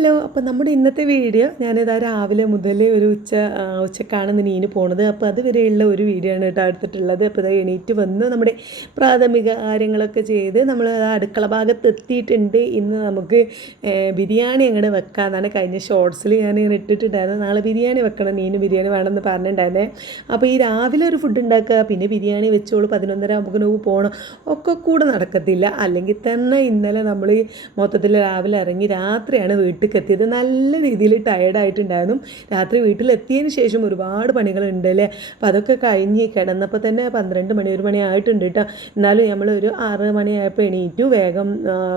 Hello. അപ്പോൾ നമ്മുടെ ഇന്നത്തെ വീഡിയോ ഞാനിതാ രാവിലെ മുതൽ ഒരു ഉച്ചക്കാണ് നീന് പോണത്. അപ്പോൾ അതുവരെയുള്ള ഒരു വീഡിയോ ആണ് കേട്ടോ എടുത്തിട്ടുള്ളത്. അപ്പോൾ ഇതാ എണീറ്റ് വന്ന് നമ്മുടെ പ്രാഥമിക കാര്യങ്ങളൊക്കെ ചെയ്ത് നമ്മൾ അടുക്കള ഭാഗത്ത് എത്തിയിട്ടുണ്ട്. ഇന്ന് നമുക്ക് ബിരിയാണി അങ്ങോട്ട് വെക്കാമെന്നാണ് കഴിഞ്ഞ ഷോർട്സിൽ ഞാൻ ഇങ്ങനെ ഇട്ടിട്ടുണ്ടായിരുന്നു. നാളെ ബിരിയാണി വെക്കണം, നീന് ബിരിയാണി വേണമെന്ന് പറഞ്ഞിട്ടുണ്ടായിരുന്നേ. അപ്പോൾ ഈ രാവിലെ ഒരു ഫുഡ് ഉണ്ടാക്കുക, പിന്നെ ബിരിയാണി വെച്ചോളൂ 11:30 ആകുമ്പോൾ പോകണം, ഒക്കെ കൂടെ നടക്കത്തില്ല. അല്ലെങ്കിൽ തന്നെ ഇന്നലെ നമ്മൾ മൊത്തത്തിൽ രാവിലെ ഇറങ്ങി രാത്രിയാണ് വീട്ടിലേക്ക് എത്തിയത്. നല്ല രീതിയിൽ ടയേർഡായിട്ടുണ്ടായിരുന്നു. രാത്രി വീട്ടിലെത്തിയതിന് ശേഷം ഒരുപാട് പണികളുണ്ട് അല്ലേ. അപ്പോൾ അതൊക്കെ കഴിഞ്ഞ് കിടന്നപ്പോൾ തന്നെ 12 മണി 1 മണി ആയിട്ടുണ്ട് കേട്ടോ. എന്നാലും നമ്മൾ ഒരു 6 മണിയായപ്പോൾ എണീറ്റു വേഗം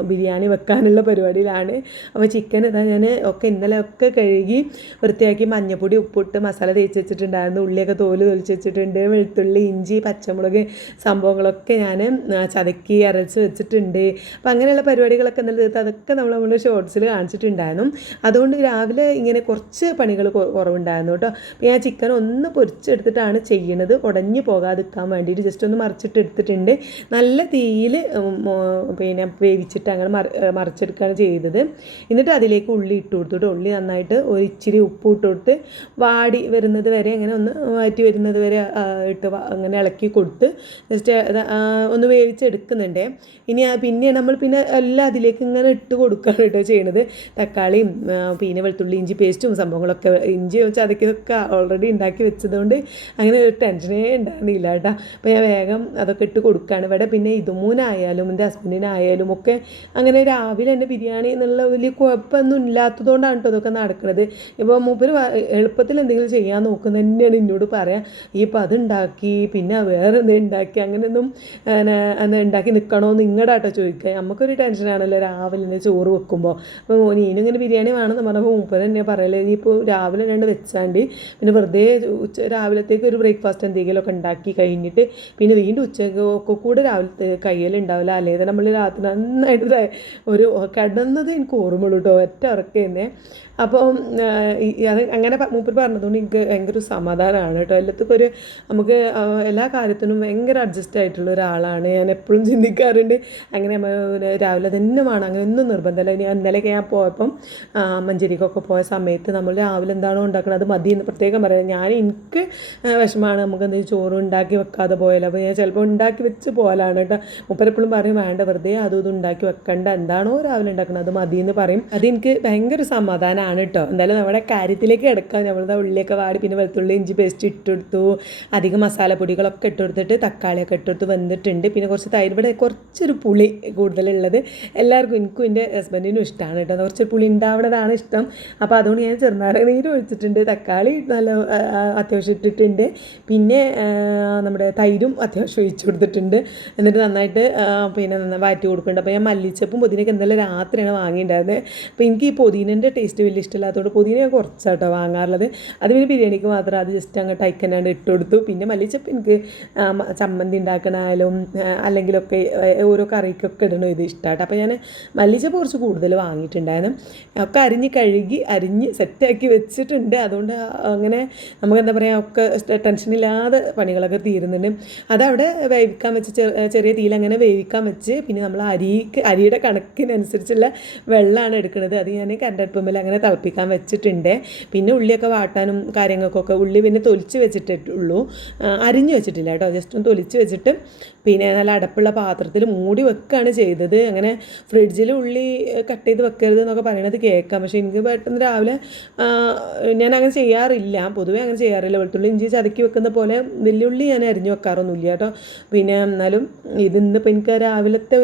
ബിരിയാണി വെക്കാനുള്ള പരിപാടിയിലാണ്. അപ്പോൾ ചിക്കൻ ഇതാ ഞാൻ ഇന്നലെ ഒക്കെ കഴുകി വൃത്തിയാക്കി മഞ്ഞൾപ്പൊടി ഉപ്പിട്ട് മസാല തേച്ച് വെച്ചിട്ടുണ്ടായിരുന്നു. ഉള്ളിയൊക്കെ തോല് തൊലിച്ച് വെച്ചിട്ടുണ്ട്. വെളുത്തുള്ളി, ഇഞ്ചി, പച്ചമുളക് സംഭവങ്ങളൊക്കെ ഞാൻ ചതക്കി അരച്ച് വെച്ചിട്ടുണ്ട്. അപ്പോൾ അങ്ങനെയുള്ള പരിപാടികളൊക്കെ ഇന്നലെ തീർത്ത് അതൊക്കെ നമ്മൾ ഷോർട്സിൽ കാണിച്ചിട്ടുണ്ടായിരുന്നു. അതുകൊണ്ട് രാവിലെ ഇങ്ങനെ കുറച്ച് പണികൾ കുറവുണ്ടായിരുന്നു കേട്ടോ. അപ്പോൾ ഞാൻ ചിക്കൻ ഒന്ന് പൊരിച്ചെടുത്തിട്ടാണ് ചെയ്യണത്, ഉടഞ്ഞു പോകാതിരിക്കാൻ വേണ്ടിയിട്ട് ജസ്റ്റ് ഒന്ന് മറിച്ചിട്ട് എടുത്തിട്ടുണ്ട്. നല്ല തീയിൽ പിന്നെ വേവിച്ചിട്ട് അങ്ങനെ മറിച്ചെടുക്കുകയാണ് ചെയ്തത്. എന്നിട്ട് അതിലേക്ക് ഉള്ളി ഇട്ട് കൊടുത്തിട്ട് ഉള്ളി നന്നായിട്ട് ഒരു ഇച്ചിരി ഉപ്പ് ഇട്ട് കൊടുത്ത് വാടി വരുന്നത് വരെ അങ്ങനെ ഒന്ന് വാറ്റി വരുന്നത് വരെ ഇട്ട് അങ്ങനെ ഇളക്കി കൊടുത്ത് ജസ്റ്റ് ഒന്ന് വേവിച്ചെടുക്കുന്നുണ്ട്. ഇനി പിന്നെ നമ്മൾ എല്ലാം അതിലേക്ക് ഇങ്ങനെ ഇട്ട് കൊടുക്കുകയാണ് കേട്ടോ ചെയ്യണത്. തക്കാളിയും പിന്നെ വെളുത്തുള്ളി ഇഞ്ചി പേസ്റ്റും സംഭവങ്ങളൊക്കെ ഇഞ്ചി ചതക്കിയതൊക്കെ ഓൾറെഡി ഉണ്ടാക്കി വെച്ചതുകൊണ്ട് അങ്ങനെ ഒരു ടെൻഷനേ ഉണ്ടായിരുന്നില്ല കേട്ടോ. അപ്പോൾ ഞാൻ വേഗം അതൊക്കെ ഇട്ട് കൊടുക്കുകയാണ്. ഇവിടെ പിന്നെ ഇതുമൂനായാലും എൻ്റെ ഹസ്ബൻഡിനായാലും ഒക്കെ അങ്ങനെ രാവിലെ തന്നെ ബിരിയാണി എന്നുള്ള വലിയ കുഴപ്പമൊന്നും ഇല്ലാത്തതുകൊണ്ടാണ് കേട്ടോ അതൊക്കെ നടക്കുന്നത്. ഇപ്പോൾ മൂപ്പര് എളുപ്പത്തിൽ എന്തെങ്കിലും ചെയ്യാൻ നോക്കുന്നത് തന്നെയാണ് എന്നോട് പറയാം. ഇപ്പോൾ അതുണ്ടാക്കി പിന്നെ വേറെ എന്തെങ്കിലും ഉണ്ടാക്കി അങ്ങനെയൊന്നും ഉണ്ടാക്കി നിൽക്കണോ നിങ്ങളുടെ കേട്ടോ ചോദിക്കുക. നമുക്കൊരു ടെൻഷനാണല്ലോ രാവിലെ ചോറ് വെക്കുമ്പോൾ. അപ്പോൾ നീനിങ്ങനെ ബിരിയാണി വേണമെന്ന് പറഞ്ഞപ്പോൾ മൂപ്പര് തന്നെ പറയല്ലേ, ഇനിയിപ്പോൾ രാവിലെ 2 വെച്ചാണ്ട് പിന്നെ വെറുതെ രാവിലത്തേക്ക് ഒരു ബ്രേക്ക്ഫാസ്റ്റ് എന്തെങ്കിലുമൊക്കെ ഉണ്ടാക്കി കഴിഞ്ഞിട്ട് പിന്നെ വീണ്ടും ഉച്ചയ്ക്ക് ഒക്കെ കൂടെ രാവിലത്തെ കയ്യിലുണ്ടാവില്ല. അല്ലെങ്കിൽ നമ്മൾ രാത്രി നന്നായിട്ട് ഒരു കിടന്നത് എനിക്ക് ഓർമ്മയുള്ളൂ കേട്ടോ, ഒറ്റ ഉറക്കം തന്നെ. അപ്പോൾ അത് അങ്ങനെ മൂപ്പർ പറഞ്ഞതുകൊണ്ട് എനിക്ക് ഭയങ്കര സമാധാനമാണ് കേട്ടോ. എല്ലാത്തിനും നമുക്ക് എല്ലാ കാര്യത്തിനും ഭയങ്കര അഡ്ജസ്റ്റ് ആയിട്ടുള്ള ഒരാളാണ്. ഞാൻ എപ്പോഴും ചിന്തിക്കാറുണ്ട് അങ്ങനെ രാവിലെ തന്നെ വേണം, അങ്ങനെ ഒന്നും നിർബന്ധമല്ല. ഞാൻ ഇന്നലെയൊക്കെ ഞാൻ പോയപ്പം മഞ്ചേരിക്കൊക്കെ പോയ സമയത്ത് നമ്മൾ രാവിലെ എന്താണോ ഉണ്ടാക്കുന്നത് അത് മതി എന്ന് പ്രത്യേകം പറയുന്നത്. എനിക്ക് വിഷമമാണ് നമുക്ക് എന്തെങ്കിലും ചോറ് ഉണ്ടാക്കി വെക്കാതെ പോയാലോ. അപ്പോൾ ഞാൻ ചിലപ്പോൾ ഉണ്ടാക്കി വെച്ച് പോകലാണ് കേട്ടോ. മൂപ്പരെപ്പോഴും പറയും വേണ്ട വെറുതെ അതും ഇതും ഉണ്ടാക്കി വെക്കണ്ട, എന്താണോ രാവിലെ ഉണ്ടാക്കുന്നത് അത് മതി എന്ന് പറയും. അതെനിക്ക് ഭയങ്കര സമാധാനമാണ് കേട്ടോ. എന്തായാലും നമ്മുടെ കാര്യത്തിലേക്ക് കിടക്കാം. നമ്മളുടെ ഉള്ളിയൊക്കെ വാടി പിന്നെ വെളുത്തുള്ളി ഇഞ്ചി പേസ്റ്റ് ഇട്ടെടുത്തു, അധികം മസാലപ്പൊടികളൊക്കെ ഇട്ടെടുത്തിട്ട് തക്കാളിയൊക്കെ ഇട്ടെടുത്ത് വന്നിട്ടുണ്ട്. പിന്നെ കുറച്ച് തൈര്, ഇവിടെ കുറച്ചൊരു പുളി കൂടുതലുള്ളത് എല്ലാവർക്കും എനിക്കും എൻ്റെ ഹസ്ബൻഡിനും ഇഷ്ടമാണ് കേട്ടോ. കുറച്ച് പുളി ഉണ്ടാവുന്നതാണ് ഇഷ്ടം. അപ്പോൾ അതുകൊണ്ട് ഞാൻ ചെറുനാരങ്ങ നീര് ഒഴിച്ചിട്ടുണ്ട്, തക്കാളി നല്ല അത്യാവശ്യം ഇട്ടിട്ടുണ്ട്, പിന്നെ നമ്മുടെ തൈരും അത്യാവശ്യം ഒഴിച്ച് കൊടുത്തിട്ടുണ്ട്. എന്നിട്ട് നന്നായിട്ട് പിന്നെ വാറ്റി കൊടുക്കുന്നുണ്ട്. അപ്പോൾ ഞാൻ മല്ലിച്ചപ്പും പുതിനയൊക്കെ ഇന്നലെ രാത്രിയാണ് വാങ്ങിയിട്ടുണ്ടായിരുന്നത്. അപ്പോൾ എനിക്ക് ഈ പുതിനൻ്റെ ടേസ്റ്റ് വലിയ ഇഷ്ടമില്ലാത്തതുകൊണ്ട് പുതിന കുറച്ചാട്ടോ വാങ്ങാറുള്ളത്. അത് പിന്നെ ബിരിയാണിക്ക് മാത്രം അത് ജസ്റ്റ് അങ്ങോട്ട് അയക്കാനാണ്ട് ഇട്ട് കൊടുത്തു. പിന്നെ മല്ലിച്ചപ്പ് എനിക്ക് ചമ്മന്തി ഉണ്ടാക്കണമായാലും അല്ലെങ്കിലൊക്കെ ഓരോ കറിക്കൊക്കെ ഇടണം ഇത് ഇഷ്ടമാട്ടോ. അപ്പോൾ ഞാൻ മല്ലിച്ചപ്പ് കുറച്ച് കൂടുതൽ വാങ്ങിയിട്ടുണ്ടായിരുന്നു. ഒക്കെ അരിഞ്ഞ് സെറ്റാക്കി വെച്ചിട്ടുണ്ട്. അതുകൊണ്ട് അങ്ങനെ നമുക്ക് എന്താ പറയുക ഒക്കെ ടെൻഷനില്ലാതെ പണികളൊക്കെ തീരുന്നുണ്ട്. അതവിടെ വേവിക്കാൻ വെച്ച് ചെറിയ തീയിൽ അങ്ങനെ വേവിക്കാൻ വെച്ച് പിന്നെ നമ്മൾ അരിയുടെ കണക്കിനനുസരിച്ചുള്ള വെള്ളമാണ് എടുക്കുന്നത്. അത് ഞാൻ കരണ്ടടുപ്പുമ്മേൽ അങ്ങനെ തിളപ്പിക്കാൻ വെച്ചിട്ടുണ്ട്. പിന്നെ ഉള്ളിയൊക്കെ വാട്ടാനും കാര്യങ്ങൾക്കൊക്കെ ഉള്ളി പിന്നെ തൊലിച്ച് വെച്ചിട്ടുള്ളൂ, അരിഞ്ഞ് വെച്ചിട്ടില്ല കേട്ടോ. ജസ്റ്റ് ഒന്ന് തൊലിച്ച് വെച്ചിട്ട് പിന്നെ നല്ല അടപ്പുള്ള പാത്രത്തിൽ മൂടി വെക്കുകയാണ് ചെയ്തത്. അങ്ങനെ ഫ്രിഡ്ജിൽ ഉള്ളി കട്ട് ചെയ്ത് വെക്കരുത് എന്നൊക്കെ പറയണത് കേൾക്കാം. പക്ഷേ എനിക്ക് പെട്ടെന്ന് രാവിലെ ഞാൻ അങ്ങനെ ചെയ്യാറില്ല, പൊതുവേ അങ്ങനെ ചെയ്യാറില്ല. വെളുത്തുള്ളി ഇഞ്ചി ചതക്കി വെക്കുന്ന പോലെ വെല്ലുള്ളി ഞാൻ അരിഞ്ഞ് വെക്കാറൊന്നുമില്ല കേട്ടോ. പിന്നെ എന്നാലും ഇന്നിപ്പോൾ എനിക്ക് രാവിലത്തെ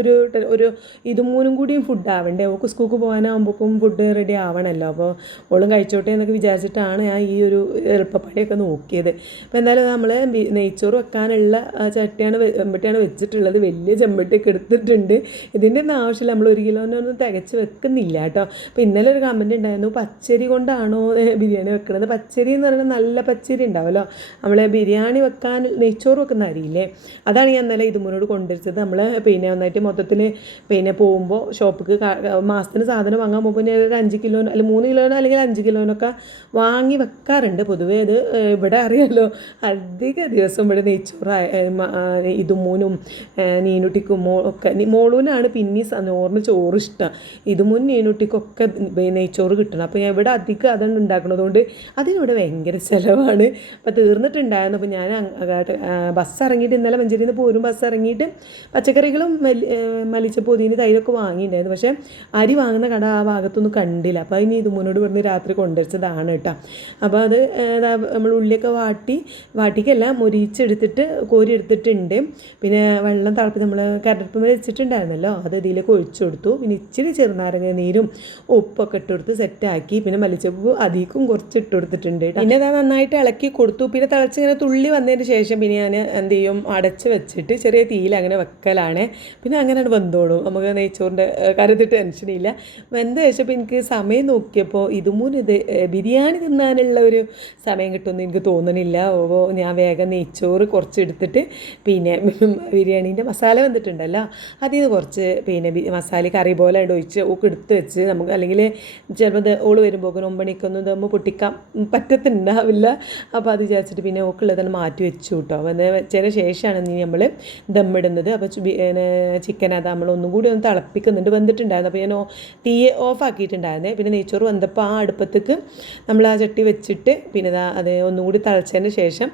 ഒരു ഇതുമൂന്നും കൂടിയും ഫുഡ് ആവണ്ടേ, അവൾക്ക് സ്കൂൾക്ക് പോകാനാകുമ്പോഴേക്കും ഫുഡ് റെഡി ആവണമല്ലോ. അപ്പോൾ ഓളും കഴിച്ചോട്ടെ എന്നൊക്കെ വിചാരിച്ചിട്ടാണ് ഞാൻ ഈ ഒരു എളുപ്പപ്പണിയൊക്കെ നോക്കിയത്. അപ്പോൾ എന്തായാലും നമ്മൾ നെയ്ച്ചോറ് വെക്കാനുള്ള ചെമ്പട്ടിയാണ് വെച്ചിട്ടുള്ളത്. വലിയ ചെമ്പട്ടിയൊക്കെ എടുത്തിട്ടുണ്ട്. ഇതിൻ്റെ ഒന്നും ആവശ്യമില്ല, നമ്മൾ 1 കിലോനൊന്നും തികച്ച് വെക്കുന്നില്ല കേട്ടോ. അപ്പോൾ ഇന്നലെ ഒരു കമൻറ്റ് ഉണ്ടായിരുന്നു, പച്ചരി കൊണ്ടാണോ ബിരിയാണി വെക്കുന്നത്. പച്ചരി എന്ന് പറയുന്നത് നല്ല പച്ചരി ഉണ്ടാവുമല്ലോ, നമ്മൾ ബിരിയാണി വെക്കാൻ നെയ്ച്ചോറ് വെക്കുന്ന അരിയില്ലേ, അതാണ് ഞാൻ ഇന്നലെ ഇതുമുനോട് കൊണ്ടുവച്ചത്. നമ്മൾ പിന്നെ നന്നായിട്ട് മൊത്തത്തിൽ പിന്നെ പോകുമ്പോൾ ഷോപ്പിക്ക് മാസത്തിന് സാധനം വാങ്ങാൻ പോകുമ്പോൾ ഒരു 5 കിലോനോ അല്ലെങ്കിൽ 3 കിലോനോ അല്ലെങ്കിൽ 5 കിലോനൊക്കെ വാങ്ങി വെക്കാറുണ്ട് പൊതുവേ. അത് ഇവിടെ അറിയാമല്ലോ അധിക ദിവസം ഇവിടെ നെയ്ച്ചോറ് ഇതുമൂനും നീനുട്ടിക്കും ഒക്കെ. മോളൂനാണ് പിന്നെ നോർമൽ ചോറ് ഇഷ്ടം. ഇതുമൂനും നീനുട്ടിക്കൊക്കെ നെയ്ച്ചോറ് കിട്ടണം. അപ്പോൾ ഞാൻ ഇവിടെ അധികം അതാണ് ഉണ്ടാക്കുന്നതുകൊണ്ട് അതിനിവിടെ ഭയങ്കര ചിലവാണ്. അപ്പോൾ തീർന്നിട്ടുണ്ടായിരുന്നു. അപ്പോൾ ഞാൻ ബസ് ഇറങ്ങിയിട്ട് ഇന്നലെ മഞ്ചേരിയിൽ നിന്ന് പോരും ബസ് ഇറങ്ങിയിട്ട് പച്ചക്കറികളും മല്ലിച്ചപ്പ് പൊതിന് തൈരൊക്കെ വാങ്ങിയിട്ടുണ്ടായിരുന്നു. പക്ഷേ അരി വാങ്ങുന്ന കട ആ ഭാഗത്തൊന്നും കണ്ടില്ല. അപ്പോൾ ഇനി ഇതുമുന്നോട് പറഞ്ഞ് രാത്രി കൊണ്ടുവച്ചതാണ് കേട്ടോ. അപ്പോൾ അത് നമ്മൾ ഉള്ളിയൊക്കെ വാട്ടിക്കല്ല മൊരിച്ചെടുത്തിട്ട് കോരി എടുത്തിട്ടുണ്ട്. പിന്നെ വെള്ളം തിളപ്പി നമ്മൾ കരടുപ്പ് വെച്ചിട്ടുണ്ടായിരുന്നല്ലോ അത് ഇതിലേക്ക് ഒഴിച്ചു കൊടുത്തു. പിന്നെ ഇച്ചിരി ചെറുനാരങ്ങ നീരും ഉപ്പൊക്കെ ഇട്ട് കൊടുത്ത് സെറ്റാക്കി. പിന്നെ മല്ലിച്ചപ്പ് അധികം കുറച്ച് ഇട്ട് കൊടുത്തിട്ടുണ്ട്. പിന്നെ അത് നന്നായിട്ട് ഇളക്കി കൊടുത്തു. പിന്നെ തിളച്ചിങ്ങനെ തുള്ളി വന്നതിന് ശേഷം പിന്നെ ഞാൻ എന്ത് ചെയ്യും, അടച്ച് വെച്ചിട്ട് ചെറിയ തീയിൽ അങ്ങനെ വെക്കലാണ്. പിന്നെ അങ്ങനെയാണ് വെന്തോളും. നമുക്ക് നെയ്ച്ചോറിൻ്റെ കാര്യത്തിൽ ടെൻഷനില്ല. വെന്ത ശേഷം എനിക്ക് സമയം നോക്കിയപ്പോൾ ഇത് ബിരിയാണി തിന്നാനുള്ള ഒരു സമയം കിട്ടുമെന്ന് എനിക്ക് തോന്നണില്ല. അപ്പോൾ ഞാൻ വേഗം നെയ്ച്ചോറ് കുറച്ച് എടുത്തിട്ട് പിന്നെ ബിരിയാണീൻ്റെ മസാല വന്നിട്ടുണ്ടല്ലോ അതിൽ നിന്ന് കുറച്ച് പിന്നെ മസാല കറി പോലെ ഒഴിച്ച് ഒക്കെ എടുത്ത് വെച്ച് നമുക്ക് അല്ലെങ്കിൽ ചിലപ്പോൾ ഓള് വരുമ്പോൾ 9 മണിക്കൊന്നും ദമ്മ് പൊട്ടിക്കാൻ പറ്റത്തുണ്ടാവില്ല. അപ്പോൾ അത് വിചാരിച്ചിട്ട് പിന്നെ ഓക്കുള്ളത് തന്നെ മാറ്റി വെച്ചു കേട്ടോ. വന്ന് വെച്ചതിന് ശേഷമാണ് ഇനി നമ്മൾ ദമ്മിടുന്നത്. അപ്പോൾ ചിക്കൻ അത് നമ്മൾ ഒന്നും കൂടി ഒന്ന് തിളപ്പിക്കുന്നുണ്ട്. വെന്തിട്ടുണ്ടായിരുന്നു. അപ്പോൾ ഞാൻ തീ ഓഫാക്കിയിട്ടുണ്ടായിരുന്നേ. പിന്നെ നെയ്ച്ചോറ് വന്നപ്പോൾ ആ അടുപ്പത്തേക്ക് നമ്മൾ ആ ചട്ടി വെച്ചിട്ട് പിന്നെ അത് ഒന്നും കൂടി തിളച്ചതിന് ശേഷം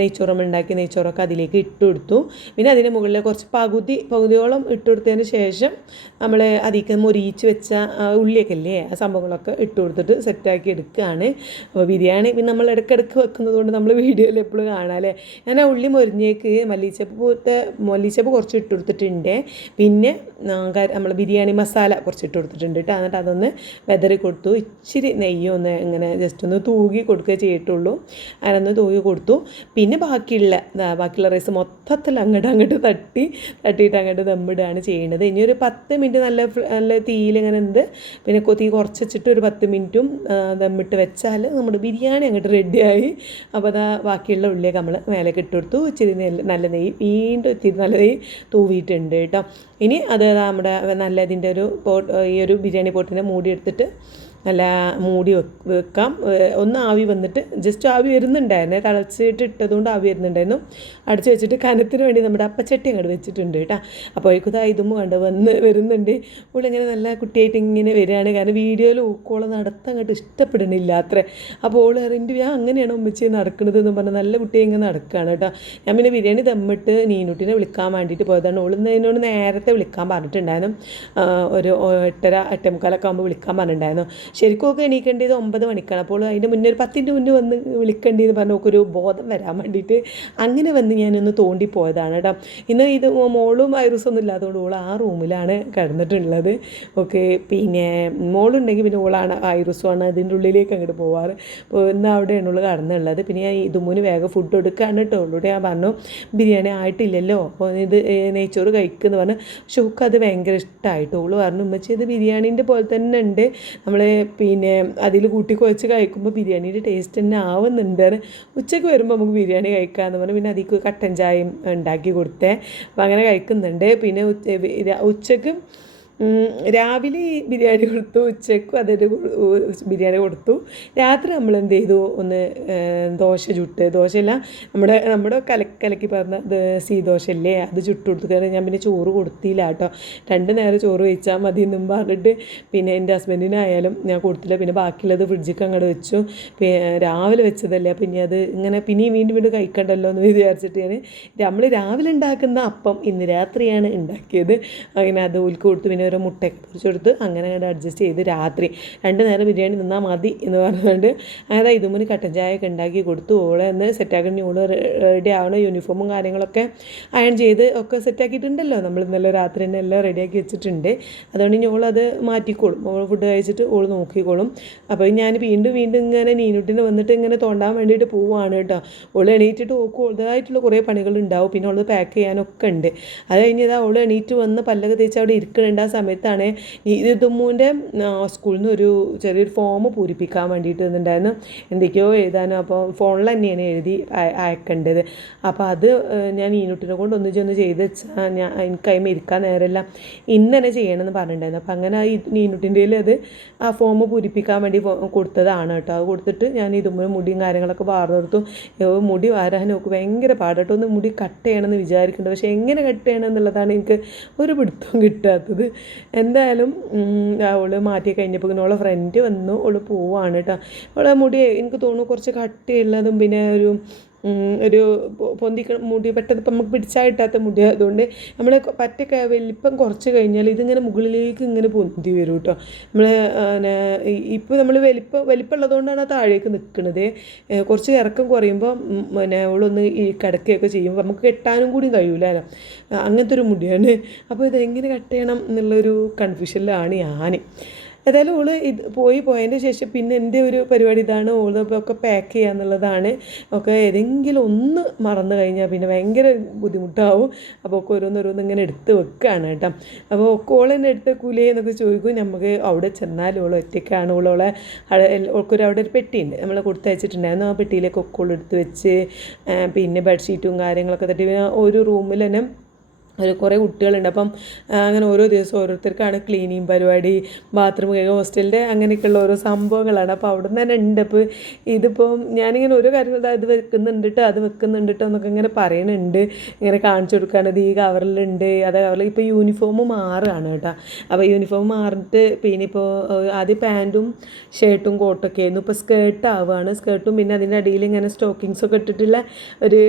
നെയ്ച്ചോറ് നമ്മൾ ഉണ്ടാക്കി നെയ്ച്ചോറൊക്കെ അതിലേക്ക് ഇട്ട് കൊടുത്തു. പിന്നെ അതിന് മുകളിൽ കുറച്ച് പകുതിയോളം ഇട്ട് കൊടുത്തതിന് ശേഷം നമ്മൾ അതിലേക്ക് മൊരിയിച്ച് വെച്ച ഉള്ളിയൊക്കെ ഇല്ലേ ആ സംഭവങ്ങളൊക്കെ ഇട്ട് കൊടുത്തിട്ട് സെറ്റാക്കി എടുക്കുകയാണ്. അപ്പോൾ ബിരിയാണി പിന്നെ നമ്മൾ ഇടയ്ക്കിടയ്ക്ക് വെക്കുന്നത് കൊണ്ട് നമ്മൾ വീഡിയോയിൽ എപ്പോഴും കാണാമല്ലേ. ഞാൻ ആ ഉള്ളി മൊരിഞ്ഞേക്ക് മല്ലിച്ചപ്പ് കുറച്ച് ഇട്ട് കൊടുത്തിട്ടുണ്ട്. പിന്നെ നമ്മൾ ബിരിയാണി മസാല കുറച്ച് ഇട്ട് കൊടുത്തിട്ടുണ്ട് കേട്ടോ. എന്നിട്ട് അതൊന്ന് വെതറി കൊടുത്തു. ഇച്ചിരി നെയ്യൊന്ന് ഇങ്ങനെ ജസ്റ്റ് ഒന്ന് തൂകി കൊടുക്കുക ചെയ്തിട്ടുള്ളൂ. അതിനൊന്ന് തൂകി കൊടുത്തു. പിന്നെ ബാക്കിയുള്ള റൈസ് മൊത്തത്തിൽ അങ്ങോട്ട് തട്ടിയിട്ട് അങ്ങോട്ട് ദമ്മിടുകയാണ് ചെയ്യുന്നത്. ഇനി ഒരു 10 മിനിറ്റ് നല്ല തീയിൽ ഇങ്ങനെ ഉണ്ട്. പിന്നെ തീ കുറച്ച് വെച്ചിട്ട് ഒരു 10 മിനിറ്റും ദമ്മിട്ട് വെച്ചാൽ നമ്മുടെ ബിരിയാണി അങ്ങോട്ട് റെഡിയായി. അപ്പോൾ അതാ ബാക്കിയുള്ള ഉള്ളിയൊക്കെ നമ്മൾ മേലേക്ക് ഇട്ട് കൊടുത്തു. ഇച്ചിരി നല്ല നെയ്യ് വീണ്ടും ഇത്തിരി നല്ല നെയ്യ് തൂവിയിട്ടുണ്ട് കേട്ടോ. ഇനി അത് നമ്മുടെ നല്ല ഇതിൻ്റെ ഈ ഒരു ബിരിയാണി പോട്ടിനെ മൂടി എടുത്തിട്ട് നല്ല മൂടി വെക്കാം. ഒന്ന് ആവി വന്നിട്ട് ജസ്റ്റ് ആവി വരുന്നുണ്ടായിരുന്നേ. തിളച്ചിട്ട് ഇട്ടതുകൊണ്ട് ആവി വരുന്നുണ്ടായിരുന്നു. അടച്ച് വെച്ചിട്ട് കനത്തിന് വേണ്ടി നമ്മുടെ അപ്പച്ചട്ടി അങ്ങോട്ട് വെച്ചിട്ടുണ്ട് കേട്ടോ. അപ്പോഴേക്കും ഇതും കണ്ട് വരുന്നുണ്ട്. ഇങ്ങനെ നല്ല കുട്ടിയായിട്ട് ഇങ്ങനെ വരികയാണ്. കാരണം വീഡിയോയിൽ ഊക്കോളം നടത്താൻ അങ്ങോട്ട് ഇഷ്ടപ്പെടണില്ല അത്രേ. അപ്പോൾ ഓൾ അറിഞ്ഞിട്ട് ഞാൻ അങ്ങനെയാണ് ഉമ്മച്ചി നടക്കുന്നത് എന്ന് പറഞ്ഞാൽ നല്ല കുട്ടിയെ ഇങ്ങനെ നടക്കുകയാണ് കേട്ടോ. ഞാൻ പിന്നെ ബിരിയാണി ദമ്മിട്ട് നീനുട്ടിനെ വിളിക്കാൻ വേണ്ടിയിട്ട് പോയതാണ്. എന്നോട് നേരത്തെ വിളിക്കാൻ പറഞ്ഞിട്ടുണ്ടായിരുന്നു. ഒരു 8:30 8:45 ആകുമ്പോൾ വിളിക്കാൻ പറഞ്ഞിട്ടുണ്ടായിരുന്നു. ശരിക്കും ഒക്കെ എണീക്കേണ്ടത് 9 മണിക്കാണ്. അപ്പോൾ അതിൻ്റെ മുന്നേ ഒരു 10 മിനിറ്റ് മുന്നേ വന്ന് വിളിക്കേണ്ടതെന്ന് പറഞ്ഞാൽ നമുക്കൊരു ബോധം വരാൻ വേണ്ടിയിട്ട് അങ്ങനെ വന്ന് ഞാനൊന്ന് തോണ്ടിപ്പോയതാണ് കേട്ടോ. ഇന്ന് മോളും ഐറൂസൊന്നും ഇല്ലാത്തതുകൊണ്ട് ഓൾ ആ റൂമിലാണ് കിടന്നിട്ടുള്ളത്. ഓക്കെ, പിന്നെ മോളുണ്ടെങ്കിൽ പിന്നെ ഓളാണ് ഐറൂസുമാണ് അതിൻ്റെ ഉള്ളിലേക്ക് അങ്ങോട്ട് പോവാറ്. അപ്പോൾ ഇന്ന് അവിടെയാണ് ഉള്ളത് കടന്നുള്ളത്. പിന്നെ ഞാൻ ഇതുമൂന്ന് വേഗം ഫുഡ് എടുക്കുകയാണ് കേട്ടോ. ഉള്ളൂടെ ഞാൻ പറഞ്ഞു ബിരിയാണി ആയിട്ടില്ലല്ലോ, അപ്പോൾ ഇത് നെയ്ച്ചോറ് കഴിക്കുമെന്ന് പറഞ്ഞു. ഷൂക്ക് അത് ഭയങ്കര ഇഷ്ടമായിട്ട് ഓള് പറഞ്ഞു ഉമ്മച്ചി ഇത് ബിരിയാണീൻ്റെ പോലെ തന്നെ ഉണ്ട്, നമ്മൾ പിന്നെ അതിൽ കൂട്ടി കുഴച്ച് കഴിക്കുമ്പോൾ ബിരിയാണിയുടെ ടേസ്റ്റ് തന്നെ ആവുന്നുണ്ട്. ഉച്ചയ്ക്ക് വരുമ്പോൾ നമുക്ക് ബിരിയാണി കഴിക്കാമെന്ന് പറഞ്ഞു. പിന്നെ അതിക്ക് കട്ടൻ ചായയും ഉണ്ടാക്കി കൊടുത്തേ. അപ്പോൾ അങ്ങനെ കഴിക്കുന്നുണ്ട്. പിന്നെ ഉച്ചയ്ക്ക് രാവിലെ ബിരിയാണി കൊടുത്തു, ഉച്ചയ്ക്കും അതൊരു ബിരിയാണി കൊടുത്തു. രാത്രി നമ്മൾ എന്ത് ചെയ്തു, ഒന്ന് ദോശയല്ല നമ്മുടെ കലക്കി പറഞ്ഞ ദോശ ഇല്ലേ അത് ചുട്ട് കൊടുത്തു. കാരണം ഞാൻ പിന്നെ ചോറ് കൊടുത്തില്ല കേട്ടോ. 2 നേരം ചോറ് കഴിച്ചാൽ മതി എന്നും പറഞ്ഞിട്ട് പിന്നെ എൻ്റെ ഹസ്ബൻഡിനായാലും ഞാൻ കൊടുത്തില്ല. പിന്നെ ബാക്കിയുള്ളത് ഫ്രിഡ്ജിക്ക് അങ്ങോട്ട് വെച്ചു. രാവിലെ വെച്ചതല്ലേ, പിന്നെ അത് ഇങ്ങനെ പിന്നെയും വീണ്ടും കഴിക്കണ്ടല്ലോ എന്ന് വിചാരിച്ചിട്ട് നമ്മൾ രാവിലെ ഉണ്ടാക്കുന്ന അപ്പം ഇന്ന് രാത്രിയാണ് ഉണ്ടാക്കിയത്. അങ്ങനെ അത് ഉൽക്ക് കൊടുത്തു. പിന്നെ ഓരോ മുട്ടയൊക്കെ പൊരിച്ച് കൊടുത്ത് അങ്ങനെ അങ്ങോട്ട് അഡ്ജസ്റ്റ് ചെയ്ത് രാത്രി 2 നേരം ബിരിയാണി നിന്നാൽ മതി എന്ന് പറഞ്ഞുകൊണ്ട് അങ്ങനെ ഇതുമുന്ന് കട്ടൻ ചായയൊക്കെ ഉണ്ടാക്കി കൊടുത്തു. ഓളെ ഒന്ന് സെറ്റാക്കി ഓള് റെഡി ആവണം. യൂണിഫോമും കാര്യങ്ങളൊക്കെ അയൺ ചെയ്ത് ഒക്കെ സെറ്റാക്കിയിട്ടുണ്ടല്ലോ. നമ്മൾ ഇന്നലെ രാത്രി തന്നെ എല്ലാം റെഡിയാക്കി വെച്ചിട്ടുണ്ട്. അതുകൊണ്ട് ഇനി ഓളത് മാറ്റിക്കോളും. ഓൾ ഫുഡ് കഴിച്ചിട്ട് ഓൾ നോക്കിക്കോളും. അപ്പോൾ ഞാൻ വീണ്ടും ഇങ്ങനെ നീനുട്ടിന് വന്നിട്ട് ഇങ്ങനെ തോണ്ടാൻ വേണ്ടിയിട്ട് പോവുകയാണ് കേട്ടോ. ഓൾ എണീറ്റിട്ട് ഓൾതായിട്ടുള്ള കുറേ പണികളുണ്ടാവും. പിന്നെ ഓളത് പാക്ക് ചെയ്യാനൊക്കെ ഉണ്ട്. അത് കഴിഞ്ഞ് ഓൾ എണീറ്റ് വന്ന് പല്ലൊക്കെ തേച്ച് അവിടെ ഇരിക്കുന്നുണ്ട്. ആ സമയത്താണ് ഇതുമ്മൂൻ്റെ സ്കൂളിൽ നിന്ന് ഒരു ചെറിയൊരു ഫോം പൂരിപ്പിക്കാൻ വേണ്ടിയിട്ട് വന്നിട്ടുണ്ടായിരുന്നു. എന്തൊക്കെയോ എഴുതാനോ. അപ്പോൾ ഫോണിൽ തന്നെയാണ് എഴുതി അയക്കേണ്ടത്. അപ്പോൾ അത് ഞാൻ ഈനുട്ടിനെ കൊണ്ട് ഒന്നിച്ചൊന്ന് ചെയ്ത് വെച്ചാൽ എനിക്ക് അതിന് ഇരിക്കാൻ നേരമില്ല, ഇന്ന് തന്നെ ചെയ്യണമെന്ന് പറഞ്ഞിട്ടുണ്ടായിരുന്നു. അപ്പോൾ അങ്ങനെ ഈനുട്ടിൻ്റെ അത് ആ ഫോം പൂരിപ്പിക്കാൻ വേണ്ടി കൊടുത്തതാണ് കേട്ടോ. അത് കൊടുത്തിട്ട് ഞാൻ ഇതുമ്പോൾ മുടിയും കാര്യങ്ങളൊക്കെ വാർന്നു കൊടുത്തു. മുടി വാരാൻ നോക്ക് ഭയങ്കര പാടട്ടോ. ഒന്ന് മുടി കട്ട് ചെയ്യണമെന്ന് വിചാരിക്കുന്നുണ്ട്. പക്ഷേ എങ്ങനെ കട്ട് ചെയ്യണം എന്നുള്ളതാണ് എനിക്ക് ഒരു പിടുത്തവും കിട്ടാത്തത്. എന്തായാലും അവൾ മാറ്റി കഴിഞ്ഞപ്പോൾ പിന്നെ അവളെ ഫ്രണ്ട് വന്നു, അവൾ പോവാണ് കേട്ടോ. അവളെ മുടി എനിക്ക് തോന്നുന്നു കുറച്ച് കട്ടിയുള്ളതും പിന്നെ ഒരു പൊന്തി മുടി പെട്ടെന്ന് ഇപ്പം നമുക്ക് പിടിച്ചാൽ കിട്ടാത്ത മുടി അതുകൊണ്ട് നമ്മൾ പറ്റൊക്കെ വലിപ്പം കുറച്ച് കഴിഞ്ഞാൽ ഇതിങ്ങനെ മുകളിലേക്ക് ഇങ്ങനെ പൊന്തി വരും കേട്ടോ. നമ്മൾ ഇപ്പോൾ നമ്മൾ വലിപ്പമുള്ളതുകൊണ്ടാണ് താഴേക്ക് നിൽക്കുന്നത്. കുറച്ച് ഇറക്കം കുറയുമ്പോൾ പിന്നെ അവളൊന്ന് ഈ കിടക്കുകയൊക്കെ ചെയ്യുമ്പോൾ നമുക്ക് കെട്ടാനും കൂടി കഴിയില്ലല്ലോ, അങ്ങനത്തെ ഒരു മുടിയാണ്. അപ്പോൾ ഇതെങ്ങനെ കട്ട് ചെയ്യണം എന്നുള്ളൊരു കൺഫ്യൂഷനിലാണ് ഞാൻ. ഏതായാലും ഓള് പോയതിൻ്റെ ശേഷം പിന്നെ എൻ്റെ ഒരു പരിപാടി ഇതാണ്, ഒക്കെ പാക്ക് ചെയ്യുക എന്നുള്ളതാണ്. ഒക്കെ ഏതെങ്കിലും ഒന്ന് മറന്നു കഴിഞ്ഞാൽ പിന്നെ ഭയങ്കര ബുദ്ധിമുട്ടാവും. അപ്പോൾ ഒക്കെ ഓരോന്നോരോന്ന് ഇങ്ങനെ എടുത്ത് വെക്കുകയാണ് കേട്ടോ. അപ്പോൾ ഒക്കെ ഓളെന്നെ എടുത്ത് കൂലേ എന്നൊക്കെ ചോദിക്കും. നമുക്ക് അവിടെ ചെന്നാൽ ഓൾ ഒറ്റയ്ക്കാണ്. ഓൾക്കൊരു അവിടെ ഒരു പെട്ടിയുണ്ട്, നമ്മൾ കൊടുത്തയച്ചിട്ടുണ്ടായിരുന്നു. ആ പെട്ടിയിലേക്ക് ഒക്കെ ഓളെടുത്ത് വെച്ച് പിന്നെ ബെഡ്ഷീറ്റും കാര്യങ്ങളൊക്കെ തട്ടി പിന്നെ ഒരു റൂമിൽ തന്നെ കുറേ കുട്ടികളുണ്ട്. അപ്പം അങ്ങനെ ഓരോ ദിവസം ഓരോരുത്തർക്കാണ് ക്ലീനിങ് പരിപാടി, ബാത്റൂം കഴുകുക, ഹോസ്റ്റലിൻ്റെ അങ്ങനെയൊക്കെയുള്ള ഓരോ സംഭവങ്ങളാണ്. അപ്പോൾ അവിടെ നിന്ന് തന്നെ ഉണ്ട്. അപ്പോൾ ഇതിപ്പം ഞാനിങ്ങനെ ഓരോ കാര്യങ്ങൾ ഇത് വെക്കുന്നുണ്ട് കേട്ടോ, അത് വെക്കുന്നുണ്ട് കേട്ടോ എന്നൊക്കെ ഇങ്ങനെ പറയുന്നുണ്ട്, ഇങ്ങനെ കാണിച്ചു കൊടുക്കുകയാണ്. ഇത് ഈ കവറിലുണ്ട്, അത് കവറിൽ ഇപ്പോൾ യൂണിഫോം മാറുകയാണ് കേട്ടോ. അപ്പോൾ യൂണിഫോം മാറിയിട്ട് പിന്നെ ഇപ്പോൾ ആദ്യം പാൻറ്റും ഷർട്ടും കോട്ടൊക്കെ ആയിരുന്നു, ഇപ്പോൾ സ്കേർട്ട് ആവുകയാണ്. സ്കേർട്ടും പിന്നെ അതിൻ്റെ അടിയിൽ ഇങ്ങനെ സ്റ്റോക്കിങ്സൊക്കെ ഇട്ടിട്ടുള്ള ഒരു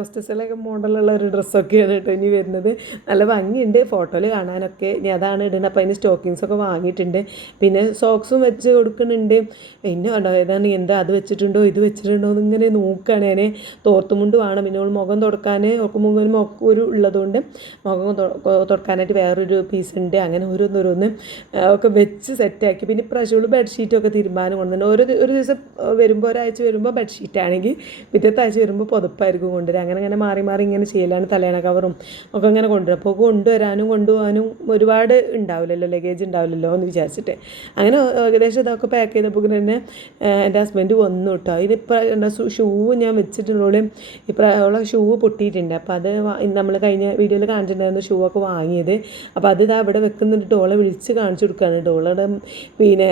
റോസ്റ്റസിലൊക്കെ മോഡലുള്ള ഒരു ഡ്രസ്സൊക്കെയാണ് കേട്ടോ ഇനി വരുന്നത്. നല്ല ഭംഗിയുണ്ട് ഫോട്ടോയിൽ കാണാനൊക്കെ. ഞാൻ അതാണ് ഇടുന്നത്. അപ്പോൾ അതിന് സ്റ്റോക്കിങ്സൊക്കെ വാങ്ങിയിട്ടുണ്ട്. പിന്നെ സോക്സും വെച്ച് കൊടുക്കുന്നുണ്ട്. പിന്നെ കണ്ടോ ഏതാണ് എന്താ അത് വെച്ചിട്ടുണ്ടോ ഇത് വെച്ചിട്ടുണ്ടോ എന്നിങ്ങനെ നോക്കുകയാണ് ഞാൻ. തോർത്തുമുണ്ട് വേണം. പിന്നെ മുഖം തുടക്കാൻ മുഖം ഒരു ഉള്ളതുകൊണ്ട് മുഖം തുടക്കാനായിട്ട് വേറൊരു പീസ് ഉണ്ട്. അങ്ങനെ ഓരോന്നോരോന്ന് ഒക്കെ വെച്ച് സെറ്റാക്കി. പിന്നെ ഇപ്രാവശ്യം ബെഡ്ഷീറ്റൊക്കെ തീരുമാനം കൊണ്ടുവന്നിട്ടുണ്ട്. ഒരു ദിവസം വരുമ്പോൾ ഒരാഴ്ച വരുമ്പോൾ ബെഡ്ഷീറ്റാണെങ്കിൽ പിറ്റത്തെ ആഴ്ച വരുമ്പോൾ പുതപ്പായിരിക്കും കൊണ്ടുവരിക. അങ്ങനെ മാറി മാറി ഇങ്ങനെ ചെയ്യലാണ്. തലേണ കവറും ഒക്കെ അങ്ങനെ കൊണ്ടുവരും. അപ്പോൾ കൊണ്ടുവരാനും കൊണ്ടുപോകാനും ഒരുപാട് ഉണ്ടാവില്ലല്ലോ, ലഗേജ് ഉണ്ടാവില്ലല്ലോ എന്ന് വിചാരിച്ചിട്ട് അങ്ങനെ ഏകദേശം ഇതൊക്കെ പാക്ക് ചെയ്തപ്പോൾ തന്നെ എൻ്റെ ഹസ്ബൻഡ് വന്നു കേട്ടോ. ഇതിപ്പോൾ ഷൂ ഞാൻ വെച്ചിട്ടുള്ളൂ. അവളെ ഷൂ പൊട്ടിയിട്ടുണ്ട്. അപ്പോൾ അത് നമ്മൾ കഴിഞ്ഞ വീഡിയോയിൽ കാണിച്ചിട്ടുണ്ടായിരുന്നു ഷൂ ഒക്കെ വാങ്ങിയത്. അപ്പോൾ അത് ഇതാ ഇവിടെ വെക്കുന്നുണ്ട്. ഓളെ വിളിച്ച് കാണിച്ചു കൊടുക്കുകയാണ് കേട്ടോ. ഓളോടെ പിന്നെ